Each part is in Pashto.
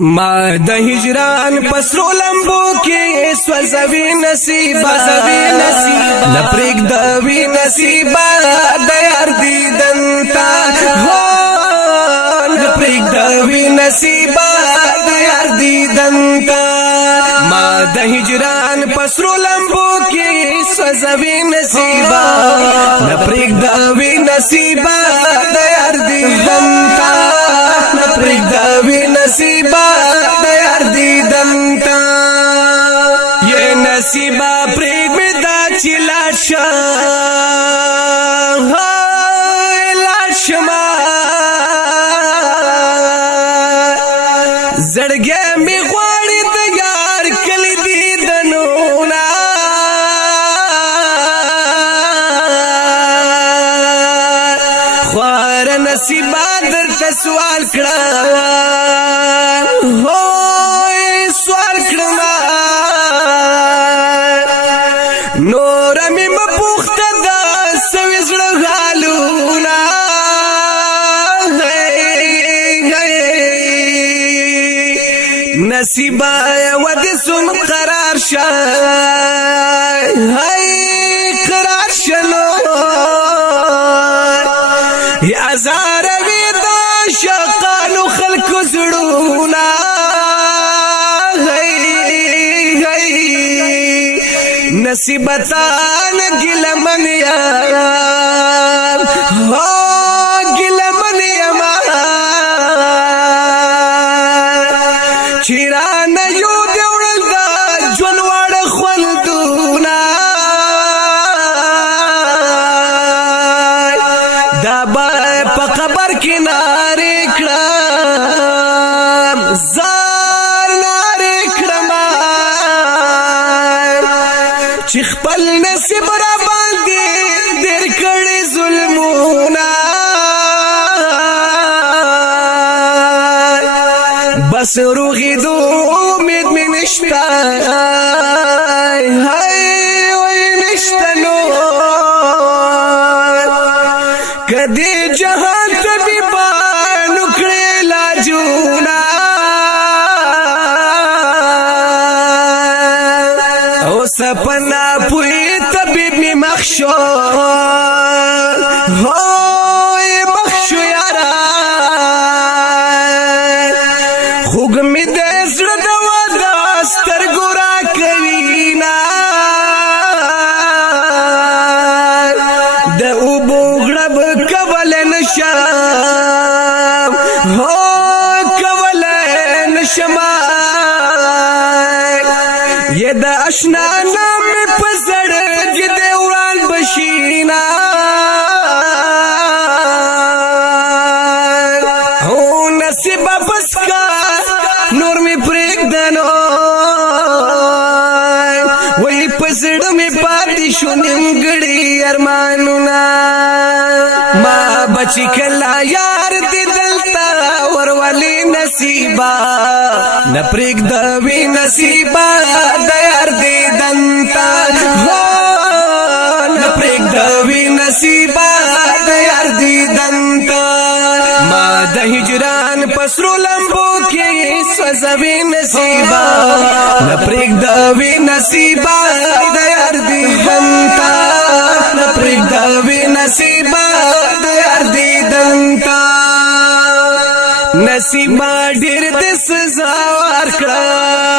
ما د هجران پسرو لمبو کې سوځوي نصیبا لپریک د وی نصیبا د یار دیدن تا هو لپریک د وی نصیبا د یار دیدن تا ما د هجران پسرو لمبو کې سوځوي نصیبا لپریک د وی نصیبا د یار دیدن تا لپریک د وی نصیبا د یار دیدن تا یہ نصیبا پریک می دا چی لاشا لاشما زړګې می غواړي د یار کلی دیدنونا خوار نصیبا درته سوال کړم سوال کړم نور می مپوخته دا سوي زړه حالونه نصیبا ودی سن قرار شای قرار شنو ازار وی دا شقالو خلق زړونا نصیبتان گلمن یار گلمن یمار چیران یو دیوڑل دا جنوار خلدونا دا با پا قبر کناری کرام زار ناری کرام چی خپل نصیب را باندی در کڑی ظلمونا بس روغی دو امید می نشتا وی نشتا نو کدی جہان طبیبانو کڑی لاجونا او سپنا پوی طبیب می مخشو مخشو یارا خوگ می دیزر دوا داستر گورا کوینا دا او بوغرب کول نشام کول نشام یہ دا اشنا نام پزر جدے وران بشینا نصیبا بس کا نور می پریک دنو وی پزر می پاتی شو نمگڑی ارمانونا ما بچی کلا یار دی دلتا وروالی نصیبا نپریک دوی نصیبا دیار دی دنتا نپریک دوی نصیبا دیار دی دنتا ما د هجران پسرو لمبو کې سوځوي نصیبا نپریک دوی نصیبا دیار دی دنتا نپریک دوی نصیبا دیار دی دنتا نصیبا ډیر د سزا ورکړم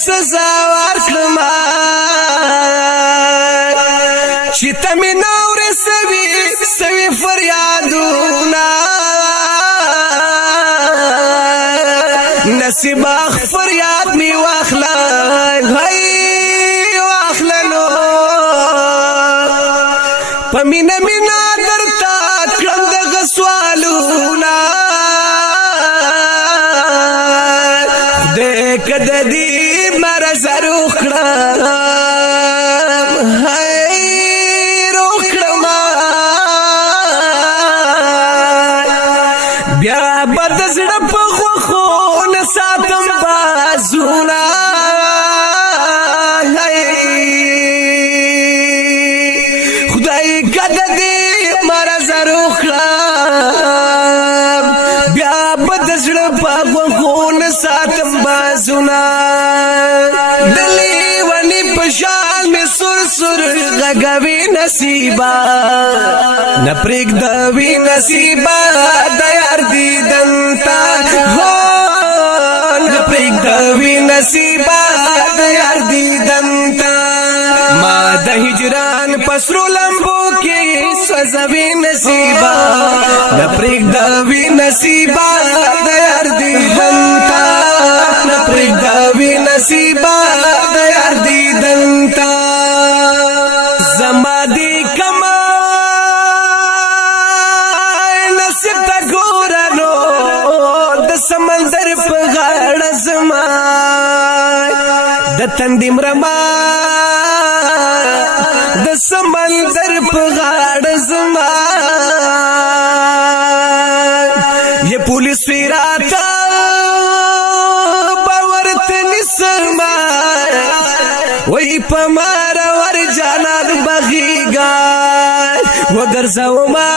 سزا ورکړم چې تمه نور سوي فریادونه نصیبا فریاد می واخلا واخلنو پمینا مینا درتا کړم د غسوالونا دې کده دې مرز روخړم روخړم بیا بد زړه په خو نه ساتم بازونا خدای کده دې مرز روخړم بیا بد زړه پاغون ساتم بازونا دلی ونی پشان می سر سر غگوی نصیبا نپریک دوی نصیبا دیار دیدن تا نپریک دوی نصیبا دیار دیدن تا ما د هجران پسرو لمبو کې سوځوي نصیبا نپریک دوی نصیبا دیار دیدن تا نپریک دوی نصیبا دیار دیدن تا زما دی کما نصیب تا ګورانو د سمندر په غاړه زما د تندیم رما د سمندر په غاړه زما یہ پولیس ویراتا باورت نسما وی پمار ور جانان بغیگا وگر زوما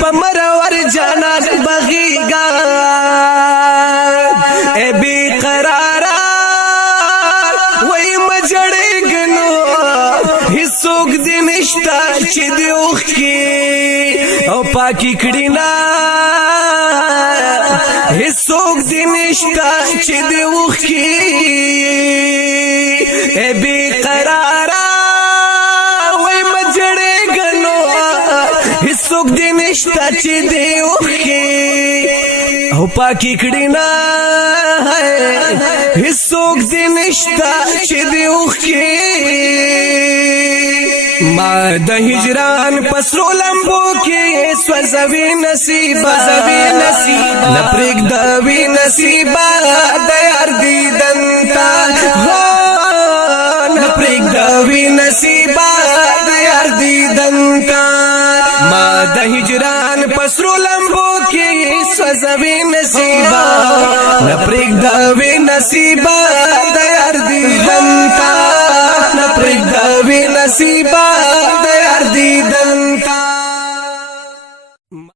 پمار ور جانان بغیگا اے بی قرارا وی مجڑے گنو حصوک دی نشتا چی دی اوخ کی او پاکی کڑینا حصوک دی نشتا چی دی اوخ کی اے بی قرارا وی مجڑے گنو حصوک دی نشتا چی دی اوخ کی او پاکی کڑینا حصوک دی نشتا چی دی اوخ کی ما د هجران پسرو لمبو کې سوځوي نصیبا نپریک دوی نصیبا دیار دیدن تا نپریک دوی نصیبا دیار دیدن تا ما د هجران پسرو لمبو کې سوځوي نصیبا نپریک دوی نصیبا دیار دیدن